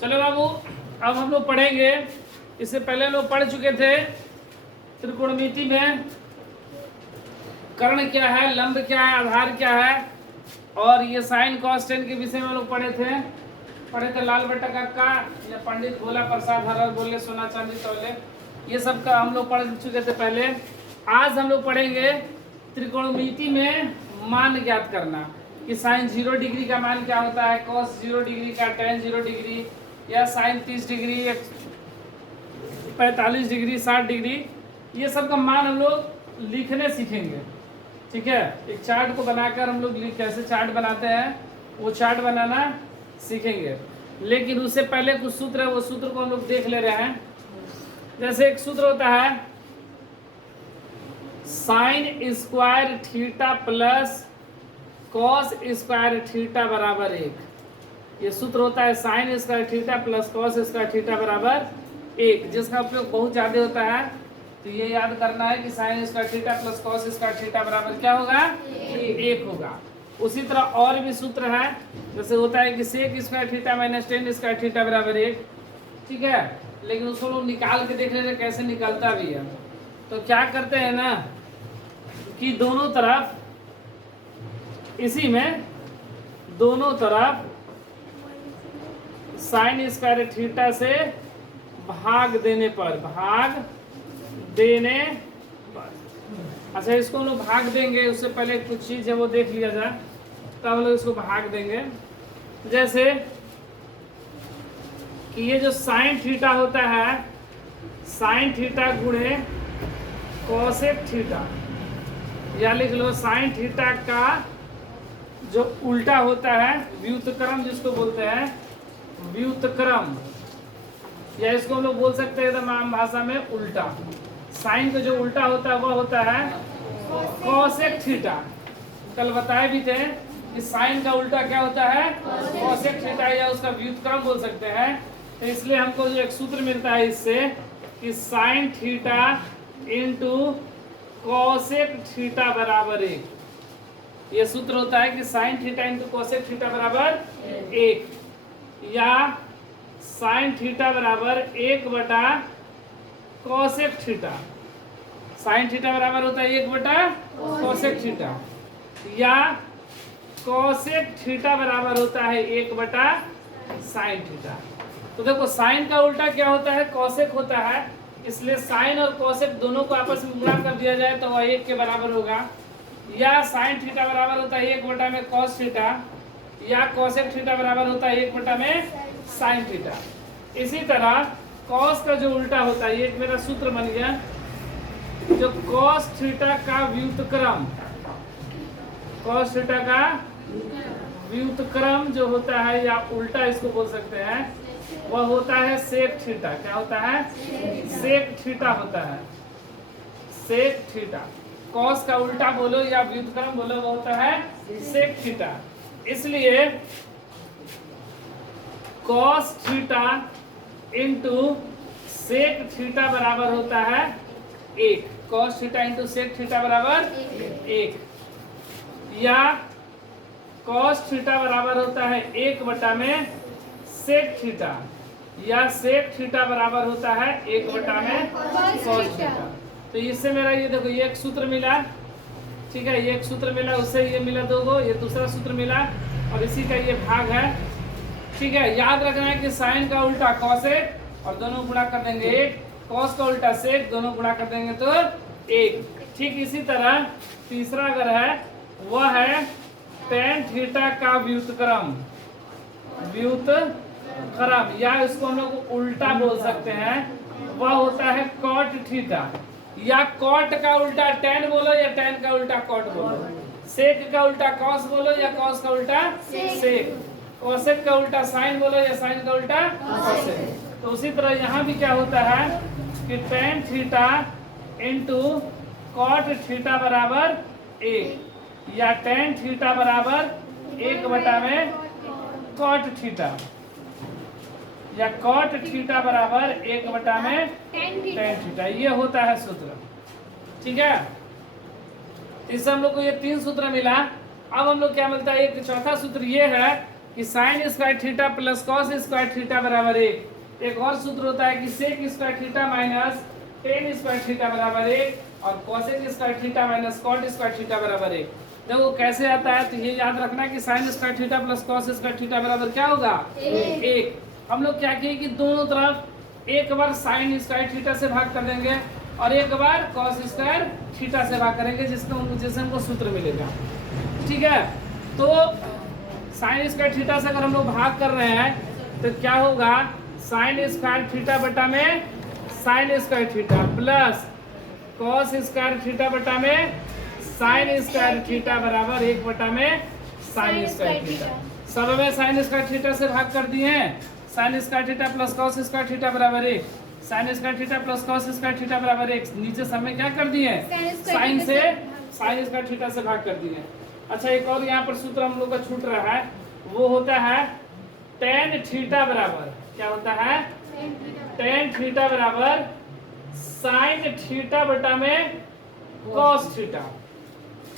चलो बाबू, अब हम लोग पढ़ेंगे। इससे पहले हम लोग पढ़ चुके थे त्रिकोणमिति में कर्ण क्या है, लंब क्या है, आधार क्या है, और ये साइन कॉस टेन के विषय में हम लोग पढ़े थे लाल बटा का या पंडित भोला प्रसाद हर बोले सोना चांदी तौले, ये सब का हम लोग पढ़ चुके थे पहले। आज हम लोग पढ़ेंगे त्रिकोणमिति में मान ज्ञात करना कि साइन 0 डिग्री का मान क्या होता है, कॉस 0 डिग्री का, टेन 0 डिग्री, या साइन 30 डिग्री, 45 डिग्री, 60 डिग्री, ये सब का मान हम लोग लिखने सीखेंगे। ठीक है, एक चार्ट को बनाकर हम लोग कैसे चार्ट बनाते हैं वो चार्ट बनाना सीखेंगे। लेकिन उससे पहले कुछ सूत्र है, वो सूत्र को हम लोग देख ले रहे हैं। जैसे एक सूत्र होता है sign square theta plus cos square theta बराबर 1। ये सूत्र होता है sign square theta plus cos square theta बराबर 1, जिसका उपयोग बहुत ज़्यादा होता है। तो ये याद करना है कि sine square theta plus cos square theta बराबर क्या होगा, 1 होगा। उसी तरह और भी सूत्र है, जैसे होता है कि sec square theta minus tan square theta बराबर 1। ठीक है, लेकिन उसको लोग निकाल के देख लेते कैसे निकलता भी है। तो क्या करते हैं ना कि दोनों तरफ इसी में दोनों तरफ साइन स्क्वायर थीटा से भाग देने पर अच्छा, इसको हम लोग भाग देंगे। उससे पहले कुछ चीज है वो देख लिया जाए, तब हम लोग इसको भाग देंगे। जैसे कि ये जो साइन थीटा होता है, साइन थीटा गुणे कॉसेक थीटा, या लिख लो साइन थीटा का जो उल्टा होता है व्युत्क्रम, जिसको बोलते हैं व्युत्क्रम, या इसको हम लोग बोल सकते हैं आम भाषा में उल्टा। साइन का जो उल्टा होता है वह होता है कॉसेक थीटा। कल बताए भी थे कि साइन का उल्टा क्या होता है, कॉसेक थीटा, या उसका व्युत्क्रम बोल सकते हैं। तो इसलिए हमको जो एक सूत्र मिलता है इससे कि sine theta into cosec theta बराबर 1। ये सूत्र होता है कि sine theta into cosec theta बराबर 1, या साइन थीटा बराबर 1 बटा कॉसेक थीटा। साइन थीटा बराबर होता है 1 बटा कॉसेक थीटा, या कॉसेक थीटा बराबर होता है 1 बटा साइन थीटा। तो देखो साइन का उल्टा क्या होता है, कॉसेक होता है, इसलिए साइन और कॉसेक दोनों को आपस में गुणा कर दिया जाए तो वह 1 के बराबर होगा। या साइन थीटा बराबर होता है 1 बटा में कॉस थीटा, या कॉसेक थीटा बराबर होता है 1 बटा में साइन थीटा। इसी तरह कॉस का जो उल्टा होता है, ये मेरा सूत्र बन गया, जो कॉस थीटा का व्युत्क्रम, कॉस थीटा का व्युत्क्रम जो होता है या उल्टा इसको बोल सकते हैं, वह होता है सेक थीटा। क्या होता है, सेक थीटा होता है, सेक थीटा। कॉस का उल्टा बोलो या व्युत्क्रम बोलो, वो होता है सेक थीटा। इसलिए cos theta into sec theta बराबर होता है 1। Cos theta into sec theta बराबर 1, या कॉस थीटा बराबर होता है 1 बटा में सेक थीटा, या सेक थीटा बराबर होता है 1 बटा में कॉस थीटा। तो इससे मेरा ये देखो ये एक सूत्र मिला, ठीक है, ये एक सूत्र मिला, उससे ये मिला 2 ये दूसरा सूत्र मिला, और इसी का ये भाग है। ठीक है, याद रखना है कि साइन का उल्टा कॉसेक और दोनों गुणा कर देंगे 1, कॉस का उल्टा सेक दोनों गुणा कर देंगे तो 1। ठीक इसी तरह तीसरा अगर है वह है टेन थीटा का व्युत्क्रम, या इसको हम लोग उल्टा बोल सकते हैं, वह होता है कॉट थीटा। या कॉट का उल्टा टेन बोलो, या टेन का उल्टा कॉट बोलो, सेक का उल्टा कॉस बोलो, या कॉस का उल्टा सेक, कॉसेक का उल्टा साइन बोलो, या साइन का उल्टा कॉसेक। तो उसी तरह यहाँ भी क्या होता है कि tan theta into cot theta बराबर 1, या टेन थीटा बराबर 1 बटा में कॉट थीटा, या कॉट थीटा बराबर 1 बटा में टेन थीटा। ये होता है सूत्र। ठीक है, इससे हम लोग को ये 3 सूत्र मिला। अब हम लोग क्या मिलता है, एक चौथा सूत्र ये है कि sine square theta plus cos square theta बराबर 1। एक और सूत्र होता है कि sec square theta minus tan square theta बराबर 1 और cosec square theta minus cot square theta बराबर 1। देखो कैसे आता है, तो ये याद रखना कि sine square theta plus cos square theta बराबर क्या होगा 1। हम लोग क्या किए कि दोनों तरफ एक बार साइन स्क्वायर थीटा से भाग कर देंगे और एक बार कॉस स्क्वायर थीटा से भाग करेंगे, जिससे हमको सूत्र मिलेगा। ठीक है, तो साइन स्क्वायर थीटा से अगर हम लोग भाग कर रहे हैं तो क्या होगा, साइन स्क्वायर थीटा बटा में sign square theta plus cos square theta बटा में साइन स्क्वायर थीटा बराबर 1 बटा में साइन स्क्वायर थीटा। सब में साइन स्क्वायर थीटा से भाग कर दिए हैं। Sign square theta plus cos square theta बराबर 1, sign square theta plus cos square theta बराबर 1। नीचे सब में क्या कर दिए, साइन से साइन स्क्वायर थीटा से भाग कर दिए। अच्छा, एक और यहाँ पर सूत्र हम लोग का छूट रहा है, वो होता है टेन थीटा बराबर, क्या होता है, टेन थीटा बराबर साइन थीटा बटा में कॉस थीटा।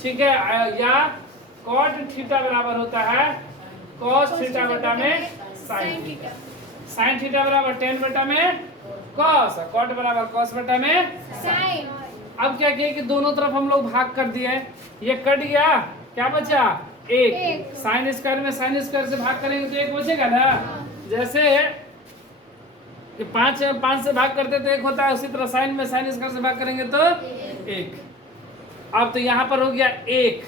ठीक है, या कॉट थीटा बराबर होता है कॉस थीटा बटा में साइन थीटा। साइन थीटा बराबर टेन बटा में कॉस, कॉट बराबर कॉस बटा में साइन। अब क्या किया कि दोनों तरफ हम लोग भाग कर दिए, ये कट गया, क्या बचा, एक। साइन स्क्वायर में साइन स्क्वायर से भाग करेंगे तो एक बचेगा ना। जैसे कि पांच से भाग करते तो एक होता है, उसी तरह साइन में साइन स्क्वायर से भाग करेंगे तो एक। अब तो यहाँ पर हो गया एक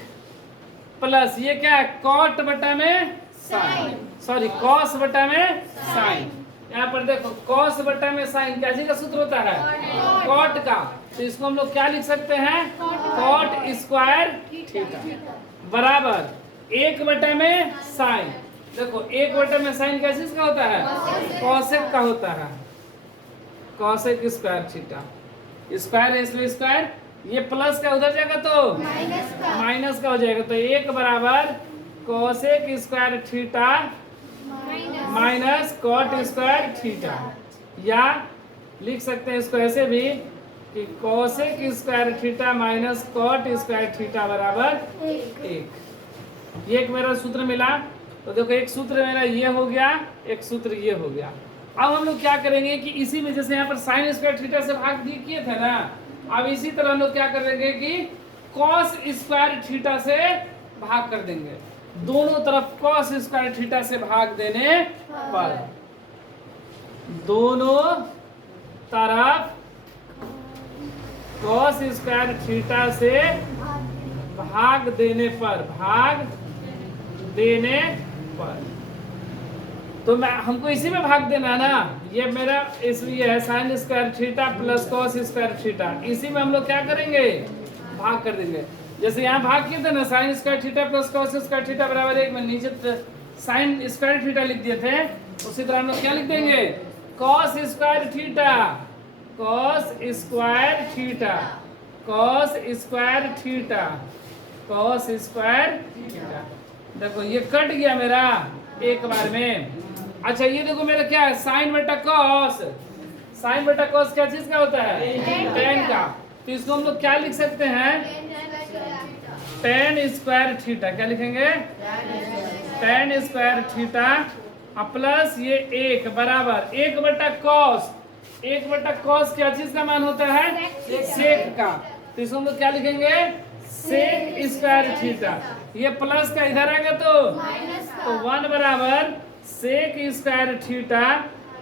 प्लस ये क्या है, कॉट बटा में साइन, सॉरी कॉस बटा में साइन। यहाँ पर देखो कॉस बटा में साइन क्या चीज का सूत्र होता है, कॉट का। तो इसको हम लोग क्या लिख सकते हैं, कॉट स्क्वायर थीटा बराबर 1 बटा में साइन। देखो 1 बटा में साइन क्या चीज का होता है, कॉसेक का होता है, कॉसेक स्क्वायर थीटा। स्क्वायर है इसलिए स्क्वायर, ये प्लस का उधर जाएगा तो माइनस का हो जाएगा। तो 1 बराबर cosec square theta minus cot square theta, या लिख सकते हैं इसको ऐसे भी कि cosec square theta minus cot square theta बराबर 1। ये एक मेरा सूत्र मिला। तो देखो एक सूत्र मेरा ये हो गया, एक सूत्र ये हो गया। अब हम लोग क्या करेंगे कि इसी में जैसे यहाँ पर साइन स्क्वायर थीटा से भाग किए थे ना, अब इसी तरह हम लोग क्या करेंगे कि कॉस स्क्वायर थीटा से भाग कर देंगे। दोनों तरफ कॉस स्क्वायर थीटा से भाग देने पर, दोनों तरफ कॉस स्क्वायर थीटा से भाग देने पर, तो मैं हमको इसी में भाग देना है ना। ये मेरा इसलिए है sign square theta plus cos square theta, इसी में हम लोग क्या करेंगे, भाग कर देंगे। जैसे यहाँ भाग किए थे ना, sign square theta plus cos square theta बराबर 1 में नीचे साइन स्क्वायर थीटा लिख दिए थे, उसी तरह हम लोग क्या लिख देंगे, cos square theta, cos square theta, cos square theta, cos square theta. देखो ये कट गया मेरा एक बार में। अच्छा ये देखो मेरा क्या है, साइन बटा कॉस। साइन बटा कॉस क्या चीज का होता है, टेन का। तो इसको हम लोग क्या लिख सकते हैं, टेन स्क्वायर थीटा। क्या लिखेंगे, टेन स्क्वायर थीटा प्लस ये 1 बराबर 1 बटा कॉस। 1 बटा कॉस क्या चीज का मान होता है, सेक का। तो इसको हम लोग क्या लिखेंगे, सेक स्क्वायर थीटा। ये प्लस का इधर आएगा तो 1 बराबर sec square theta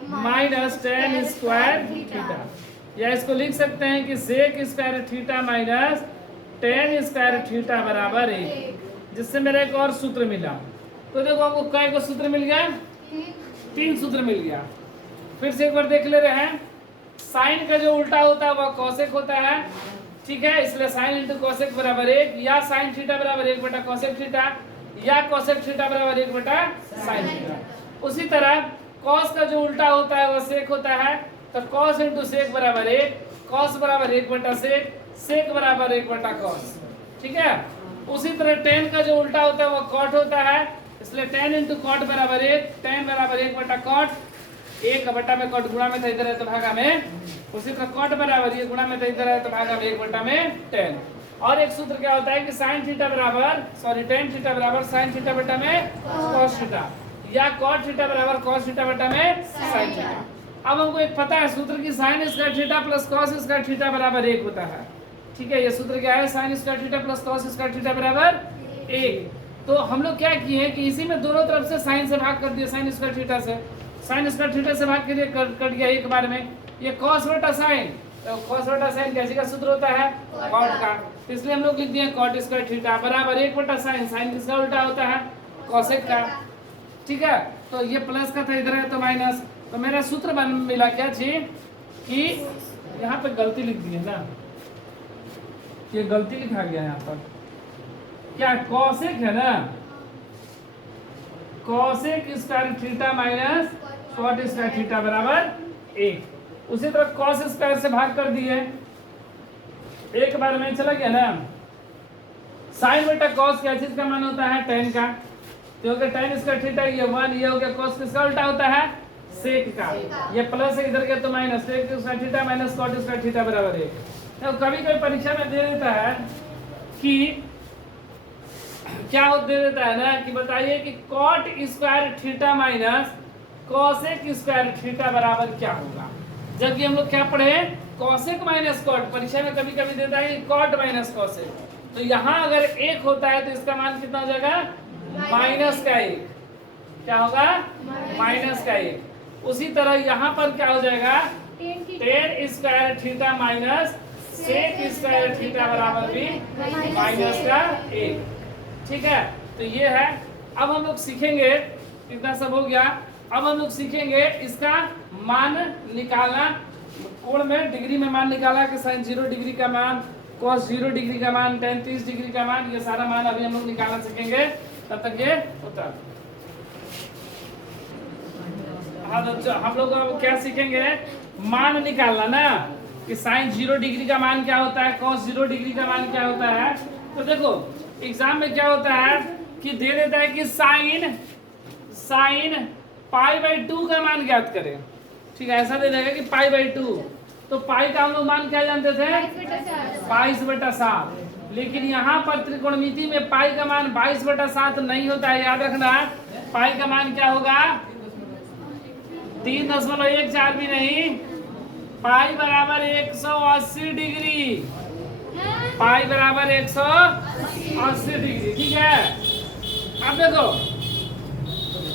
minus tan square theta. या इसको लिख सकते हैं कि sec square theta minus tan square theta बराबर 1, जिससे मेरा एक और सूत्र मिला। तो देखो आपको कै को सूत्र मिल गया, 3 सूत्र मिल गया। फिर से एक बार देख ले रहे हैं, साइन का जो उल्टा होता है वह कॉसेक होता है। ठीक है, इसलिए साइन इंटू कॉसेक बराबर 1, या साइन थीटा बराबर 1 बटा कॉसेक थीटा, या कॉसेक थीटा बराबर 1 बटा साइन थीटा। उसी तरह कॉस का जो उल्टा होता है वह सेक होता है। तो कॉस इंटू सेक बराबर 1, कॉस बराबर 1 बटा सेक, सेक बराबर 1 बटा कॉस। ठीक है, उसी तरह टेन का जो उल्टा होता है वह कॉट होता है, इसलिए टेन इंटू कॉट बराबर 1, टेन बराबर 1 बटा कॉट, 1 बटा में कॉट गुणा में था इधर है तो भागा में, उसी तरह कॉट बराबर ये गुणा में था इधर है तो भागा में 1 बटा में टेन। और एक सूत्र क्या होता है कि साइन थीटा बराबर टेन थीटा बराबर साइन थीटा बटा में कॉस थीटा। या cot थीटा बराबर cos थीटा बटा में sin थीटा। अब हमको एक पता है सूत्र की sin square theta plus cos square theta बराबर 1 होता है। ठीक है, ये सूत्र क्या है, sin square theta plus cos square theta बराबर 1। तो हम लोग क्या किए कि इसी में दोनों तरफ से sin से भाग कर दिए, sin स्क्वायर थीटा से, sin स्क्वायर थीटा से भाग के कट गया एक बार में। ये cos बटा sin, तो cos बटा sin कैसे का सूत्र होता है, cot का, तो इसलिए हम लोग लिख दिए cot स्क्वायर थीटा बराबर 1 बटा sin, sin किसका उल्टा होता है, cosec का। ठीक है, तो ये प्लस का था, इधर है तो माइनस, तो मेरा सूत्र बन मिला क्या जी कि यहाँ पे गलती लिख दी है ना, ये गलती लिखा गया यहाँ पर, क्या cosec है ना, cosec square theta minus cot square theta बराबर 1। उसी तरह cos स्क्वायर से भाग कर दिए, एक बार में चला गया ना। sin बटा cos क्या चीज का मान होता है, tan का, तो हो गया tan स्क्वायर थीटा, ये 1, ये हो गया cos किसका उल्टा होता है, sec का, ये प्लस है इधर गया तो minus, sec square theta minus cot square theta बराबर 1। तो कभी कभी परीक्षा में दे देता है कि क्या दे देता है ना कि बताइए कि cot square theta minus cosec square theta बराबर क्या होगा। जबकि हम लोग क्या पढ़े, cosec माइनस cot, परीक्षा में कभी कभी देता है cot माइनस cosec, तो यहाँ अगर 1 होता है तो इसका मान कितना हो जाएगा, माइनस का 1, क्या होगा, माइनस का 1। उसी तरह यहाँ पर क्या हो जाएगा, tan square theta minus sec square theta बराबर भी माइनस का 1। ठीक है, तो ये है। अब हम लोग सीखेंगे, कितना सब हो गया, अब हम लोग सीखेंगे इसका मान निकालना, कोण में डिग्री में मान निकाला कि sin 0 डिग्री का मान, cos 0 डिग्री का मान, tan 30 डिग्री का मान, ये सारा मान अभी हम लोग निकालना सीखेंगे। तब तक ये होता है। हम लोग अब क्या सीखेंगे, मान निकालना ना कि sin 0 डिग्री का मान क्या होता है, cos 0 डिग्री का मान क्या होता है। तो देखो एग्जाम में क्या होता है कि दे देता है कि sin π/2 का मान ज्ञात करें। ठीक है, ऐसा दे देगा कि π/2, तो पाई का हम लोग मान क्या जानते थे, 22/7। लेकिन यहाँ पर त्रिकोणमिति में पाई का मान 22/7 नहीं होता है, याद रखना। पाई का मान क्या होगा, 3.14 भी नहीं, पाई बराबर 180 डिग्री, पाई बराबर 180 डिग्री। ठीक है, अब देखो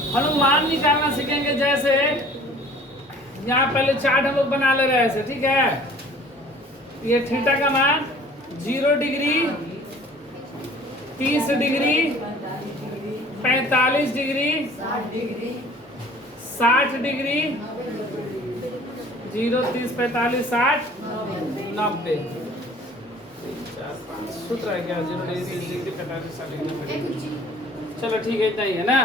हम लोग मान निकालना सीखेंगे। जैसे यहाँ पहले चार्ट हम लोग बना ले रहे हैं, ठीक है। ये थीटा का मान 0 डिग्री, 30 डिग्री, 45 डिग्री, 60 डिग्री, 0, 30, 45, 60, 90। सूत्र है क्या, 0 डिग्री, 30 डिग्री, 45, 60 डिग्री। चलो ठीक है, इतना ही है ना।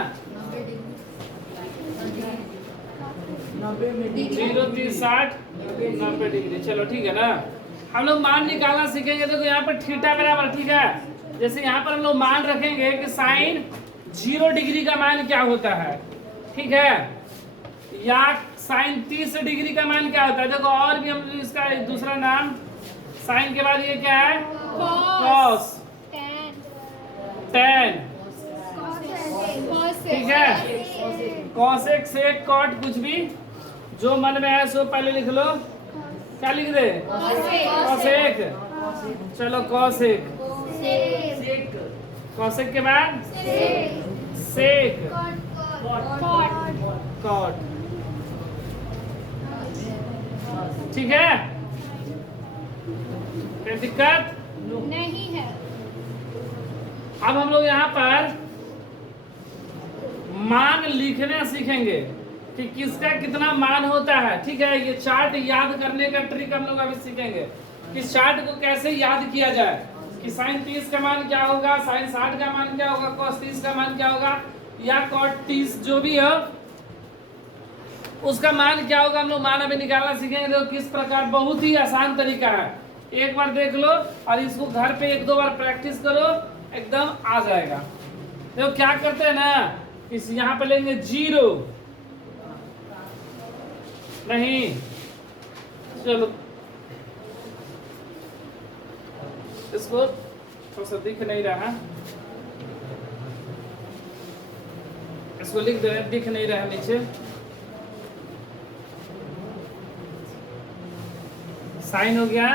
0, 30, 60, 90 डिग्री। चलो ठीक है ना। हम लोग मान निकालना सीखेंगे। देखो यहाँ पर थीटा बराबर, ठीक है, जैसे यहाँ पर हम लोग मान रखेंगे कि sin 0 डिग्री का मान क्या होता है, ठीक है, या sin 30 डिग्री का मान क्या होता है। देखो और भी हम इसका दूसरा नाम, sin के बाद ये क्या है, cos, tan, ठीक है, cosec, sec, cot, कुछ भी जो मन में है सो पहले लिख लो। क्या लिख दे, cosec। चलो cosec, cosec के बाद sec, cot, ठीक है, कोई दिक्कत नहीं है। अब हम लोग यहाँ पर मान लिखना सीखेंगे कि किसका कितना मान होता है। ठीक है, ये चार्ट याद करने का ट्रिक हम लोग अभी सीखेंगे कि चार्ट को कैसे याद किया जाए, कि sin 30 का मान क्या होगा, sin 60 का मान क्या होगा, cos 30 का मान क्या होगा, या cot 30 जो भी हो उसका मान क्या होगा। हम लोग मान अभी निकालना सीखेंगे। देखो किस प्रकार, बहुत ही आसान तरीका है, एक बार देख लो और इसको घर पे 1-2 बार प्रैक्टिस करो, एकदम आ जाएगा। देखो क्या करते हैं ना, इस यहाँ पे लेंगे 0, नहीं चलो इसको थोड़ा सा दिख नहीं रहा, इसको लिख दो, दिख नहीं रहा नीचे। साइन हो गया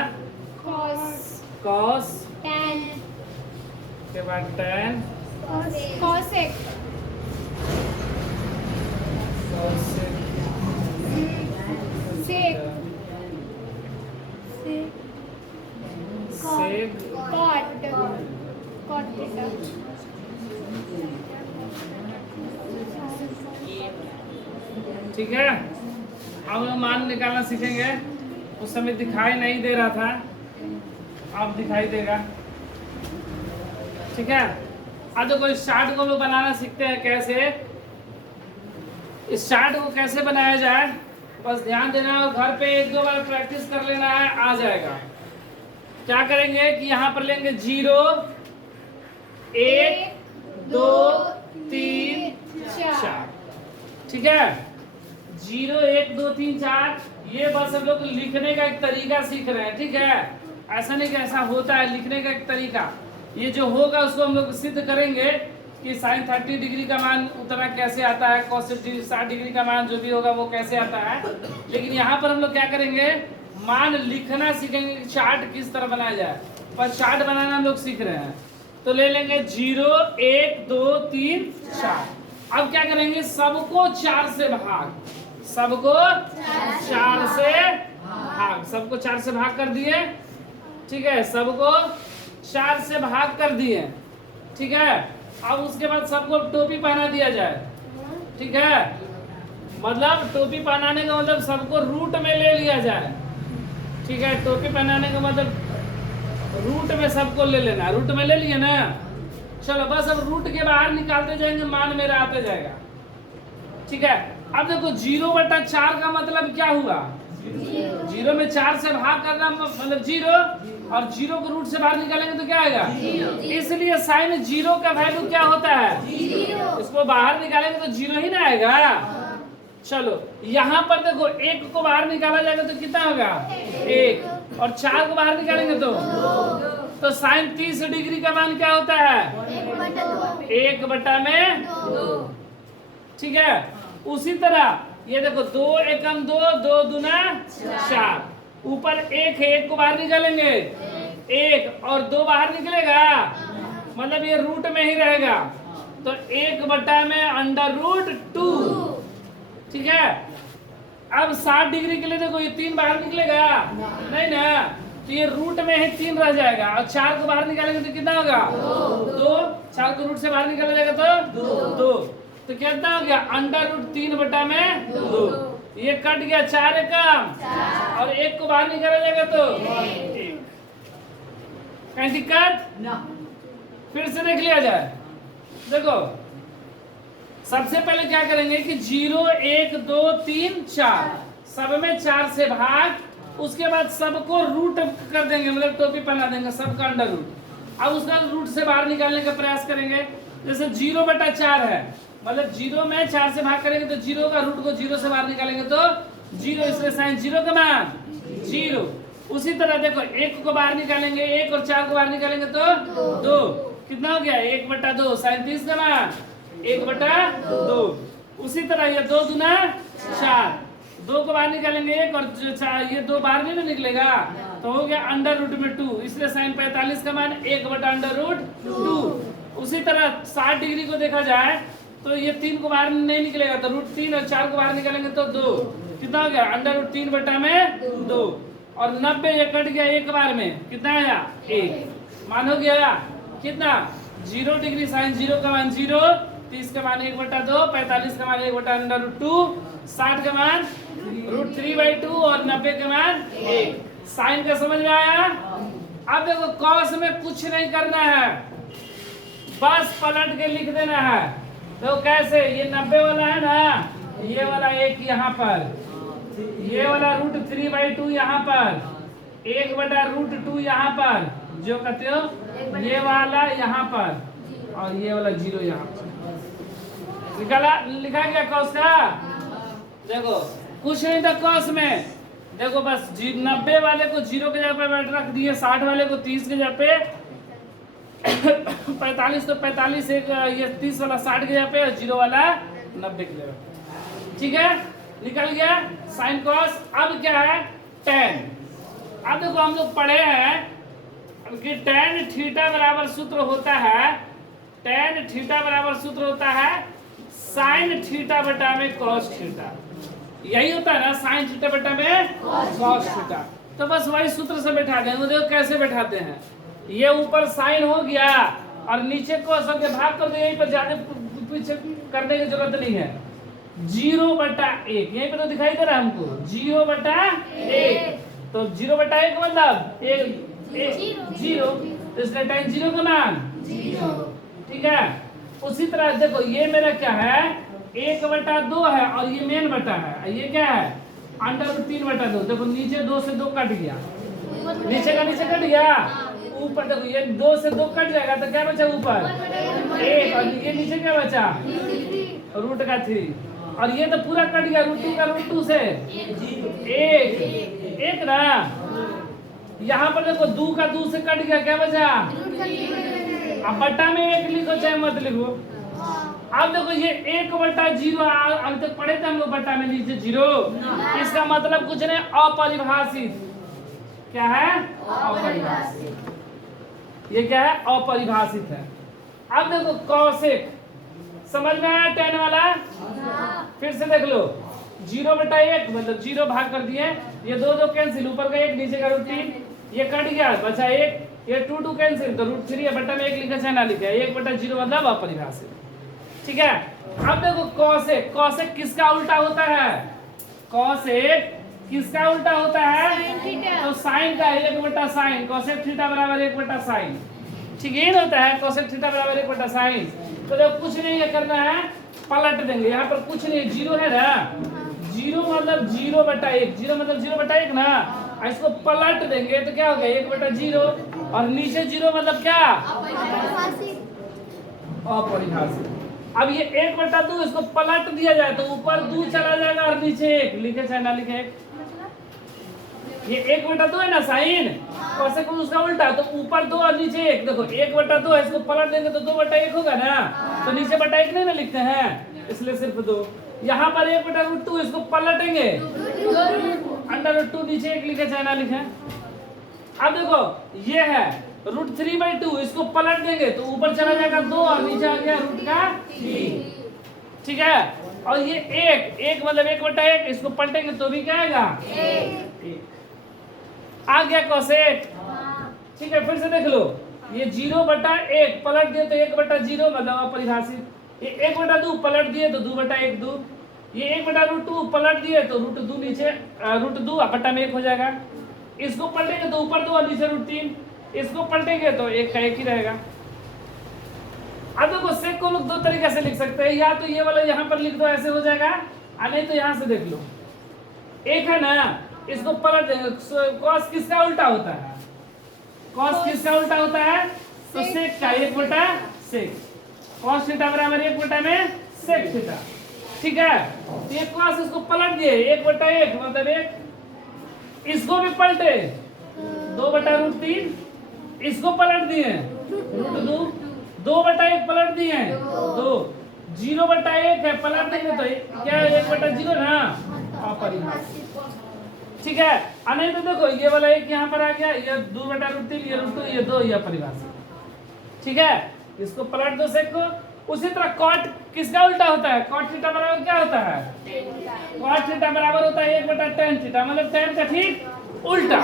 कॉस, tan, के बाद टैन, cosec, sec, सेक, cot theta, ठीक है। अब हम मान निकालना सीखेंगे। उस समय दिखाई नहीं दे रहा था, अब दिखाई देगा, ठीक है। अब देखो इस चार्ट को हम लोग बनाना सीखते हैं कैसे। इस चार्ट को कैसे बनाया जाए बस ध्यान देना है और घर पे एक दो बार प्रैक्टिस कर लेना है, आ जाएगा। क्या करेंगे कि यहाँ पर लेंगे 0 1 2 3 4, ठीक है। 0 1 2 3 4, ये बस हम लोग लिखने का एक तरीका सीख रहे हैं, ठीक है। ऐसा नहीं कि ऐसा होता है, लिखने का एक तरीका। ये जो होगा उसको हम लोग सिद्ध करेंगे कि साइन 30 डिग्री का मान उतना कैसे आता है, cos 60 डिग्री का मान जो भी होगा वो कैसे आता है। लेकिन यहाँ पर हम लोग क्या करेंगे, मान लिखना सीखेंगे, चार्ट किस तरह बनाया जाए। पर चार्ट बनाना हम लोग सीख रहे हैं, तो ले लेंगे 0 1 2 3 4। अब क्या करेंगे, सबको 4 से भाग, सबको 4 से भाग, सबको 4 से भाग कर दिए, ठीक है। सबको 4 से भाग कर दिए, ठीक है। अब उसके बाद सबको टोपी पहना दिया जाए, ठीक है। मतलब टोपी पहनाने का मतलब सबको रूट में ले लिया जाए, ठीक है। टोपी पहनाने का मतलब रूट में सबको ले लेना, रूट में ले लिए ना। चलो बस अब रूट के बाहर निकालते जाएंगे, मान मेरा आते जाएगा, ठीक है। अब देखो 0/4 का मतलब क्या हुआ, 0 में 4 से भाग करना मतलब 0, और 0 को रूट से बाहर निकालेंगे तो क्या आएगा, इसलिए साइन 0 का वैल्यू क्या होता है, इसको बाहर निकालेंगे तो 0 ही ना आएगा। चलो यहाँ पर देखो 1 को बाहर निकाला जाएगा तो कितना होगा 1, और 4 को बाहर निकालेंगे तो साइन 30 डिग्री का मान क्या होता है 1/2, ठीक है। उसी तरह ये देखो 2 एकम 2, 2 दूना 4, ऊपर 1 है, 1 को बाहर निकालेंगे 1, और 2 बाहर निकलेगा, मतलब ये रूट में ही रहेगा, तो 1/√2, ठीक है। अब 60 डिग्री के लिए देखो ये 3 बाहर निकलेगा नहीं ना, तो ये रूट में ही 3 रह जाएगा, और 4 को बाहर निकालेंगे तो कितना होगा 2, 4 को रूट से बाहर निकाला जाएगा तो 2, तो कितना हो गया √3/2, ये कट गया 4 एकम, और 1 को बाहर निकाला जाएगा तो 1। कहीं दिक्कत ना, फिर से देख लिया जाए। देखो सबसे पहले क्या करेंगे कि 0 1 2 3 4 सब में 4 से भाग, उसके बाद सबको रूट कर देंगे, मतलब टोपी पहना देंगे सबका अंडर रूट। अब उसका रूट से बाहर निकालने का प्रयास करेंगे, जैसे 0/4 है, मतलब 0 में 4 से भाग करेंगे तो 0 का रूट को 0 से बाहर निकालेंगे तो 0, इसलिए साइन 0 का मान 0। उसी तरह देखो 1 को बाहर निकालेंगे 1, और 4 को बाहर निकालेंगे तो 2, कितना हो गया 1/2, साइन 30 का मान 1/2। उसी तरह ये 2 दूना 4, 2 को बाहर निकालेंगे 1, और ये 2 बाहर नहीं निकलेगा तो हो गया √2, इसलिए साइन 45 का मान 1/√2। उसी तरह 60 डिग्री को देखा जाए तो ये 3 को बाहर नहीं निकलेगा तो √3, और 4 को बाहर निकालेंगे तो 2, कितना हो गया √3/2, और 90 ये कट गया एक बार में, कितना आया 1, मान हो गया कितना 0 डिग्री, साइन 0 का मान 0, 30 का मान 1/2, 45 का मान 1/√2, 60 का मान √3/2, और 90 का मान 1। साइन का समझ में आया। अब देखो कॉस में कुछ नहीं करना है, बस पलट के लिख देना है। तो कैसे, ये 90 वाला है ना, ये वाला 1 यहाँ पर, ये वाला √3/2 यहाँ पर, 1/√2 यहाँ पर, जो कहते हो ये वाला यहाँ पर, और ये वाला 0 यहाँ पर। लिखा गया कॉस का। देखो कुछ नहीं था कॉस में, देखो बस 90 वाले को 0 के जगह पे रख दिए, 60 वाले को 30 के जगह पे, 45 तो 45, एक ये 30 वाला 60 के जगह पे, 0 वाला 90 के लिए। ठीक है, निकल गया साइन कॉस। अब क्या है टेन। अब देखो हम लोग पढ़े हैं कि टेन थीटा बराबर सूत्र होता है, टेन थीटा बराबर सूत्र होता है साइन थीटा बटा में कॉस थीटा। यही होता है ना, साइन थीटा बटा में कॉस थीटा। तो बस वही सूत्र से बैठा देंगे। देखो कैसे बैठाते हैं, ये ऊपर साइन हो गया और नीचे कॉस हो गया, भाग कर दो। यहीं पर ज्यादा पीछे करने की जरूरत नहीं है। 0/1 यहीं पे तो दिखाई दे रहा है हमको, 0/1। तो 0/1 मतलब एक जीरो, तो इसलिए tan 0 का मान 0। ठीक है, उसी तरह देखो ये मेरा क्या है 1/2 है और ये मेन बटा है, ये क्या है √3/2। देखो नीचे 2 से 2 कट गया, नीचे का नीचे कट गया, ऊपर देखो ये 2 से 2 कट जाएगा तो क्या बचा ऊपर 1, और ये नीचे क्या बचा √3, और ये तो पूरा कट गया √2 का √2 से 1 ना। यहाँ पर देखो 2 का 2 से कट गया, क्या बचा, अब बट्टा में 1 लिखो चाहे मत लिखो। अब देखो ये 1/0 अभी तक पढ़े थे हम लोग बट्टा में नीचे 0, इसका मतलब कुछ नहीं अपरिभाषित। क्या है अपरिभाषित, ये क्या है अपरिभाषित है। अब देखो कॉसेक, समझ में आया tan वाला, फिर से देख लो 0/1 मतलब 0 भाग कर दिए, ये 2 कैंसिल, ऊपर का 1 नीचे का √3, ये कट गया बचा 1, ये 2 कैंसिल तो √3 है, बट्टा में 1 लिखा चाहे ना लिखा, 1/0 मतलब अपरिभाषित। ठीक है, अब देखो कॉसेक, कॉसेक किसका उल्टा होता है, कॉसेक किसका उल्टा होता है, तो साइन का 1/sin, कॉसेक थीटा बराबर 1/sin। ठीक है, ये होता है कॉसेक थीटा बराबर 1/sin। तो जब कुछ नहीं है करना है, पलट देंगे, यहाँ पर कुछ नहीं, 0 है ना, 0 मतलब 0/1, 0 मतलब 0/1 ना, इसको पलट देंगे तो क्या हो गया 1/0, और नीचे 0 मतलब क्या अपरिभाषित। अब ये 1/2 इसको पलट दिया जाए तो ऊपर 2 चला जाएगा और नीचे 1 लिखे चाहे ना लिखे 1। ये 1/2 है ना साइन, कॉसेक उसका उल्टा, तो ऊपर 2 और नीचे 1। देखो 1/2 है, इसको पलट देंगे तो 2/1 होगा ना, तो नीचे बटा 1 नहीं ना लिखते हैं, इसलिए सिर्फ 2। यहाँ पर 1/√2 इसको पलटेंगे, √2 नीचे 1 लिखे चाहे ना लिखे। अब देखो ये है √3/2, इसको पलट देंगे तो ऊपर चला जाएगा 2 और नीचे आ गया √3। ठीक है, और ये 1 मतलब 1/1, इसको पलटेंगे तो भी क्या आएगा 1 आ गया कॉसेक। ठीक है, फिर से देख लो ये 0/1 पलट दिए तो 1/0 मतलब अपरिभाषित, ये 1/2 पलट दिए तो 2/1 2, ये 1/√2 पलट दिए तो √2 नीचे √2 बट्टा में 1 हो जाएगा। इसको पलटेंगे तो ऊपर 2 और नीचे √3, इसको पलटेंगे तो 1 का 1 ही रहेगा। अब देखो सेक को लोग 2 तरीके से लिख सकते हैं, या तो ये वाला यहाँ पर लिख दो ऐसे हो जाएगा, और नहीं तो यहाँ से देख लो 1 है ना, इसको पलट देंगे। कॉस किसका उल्टा होता है, कॉस किसका उल्टा होता है, तो सेक का 1/sec, कॉस थीटा बराबर 1 में सेक थीटा। ठीक है, तो ये कॉस इसको पलट दिए 1/1 मतलब 1, इसको भी पलटे 2/√3, इसको पलट दिए √2, 2/1 पलट दिए 2, 0/1 है पलट देंगे तो क्या 1/0 ना अपरिभाषित। ठीक है, नहीं तो देखो ये वाला 1 यहाँ पर आ गया, ये 2/√3, ये √2, ये 2, ये अपरिभाषित। ठीक है, इसको पलट दो सेक को। उसी तरह कॉट किसका उल्टा होता है, कॉट थीटा बराबर क्या होता है, कॉट थीटा बराबर होता है 1/tan थीटा, मतलब tan का ठीक उल्टा।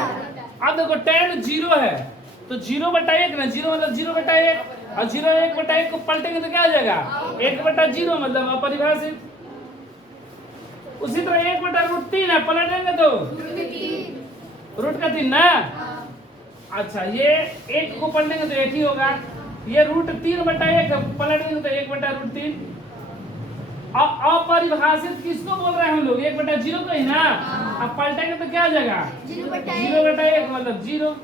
अब देखो tan 0 है तो 0/1 ना, 0 मतलब 0/1, और 0 1/1 को पलटेंगे तो क्या हो जाएगा 1/0 मतलब अपरिभाषित। उसी तरह 1/√3 है, पलटेंगे तो √3 ना। अच्छा, ये 1 को पलटेंगे तो 1 ही होगा, ये √3/1 पलटेंगे तो 1/√3। अपरिभाषित किसको बोल रहे हैं हम लोग, 1/0 को ही ना। अब पलटेंगे तो क्या आ जाएगा 0/1 मतलब 0।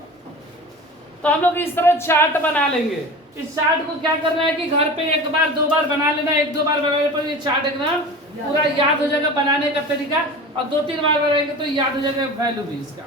तो हम लोग इस तरह चार्ट बना लेंगे। इस चार्ट को क्या करना है कि घर पे 1 बार 2 बार बना लेना, 1-2 बार बनाने पर ये चार्ट एकदम पूरा याद हो जाएगा बनाने का तरीका, और 2-3 बार बनाएंगे तो याद हो जाएगा वैल्यू भी इसका।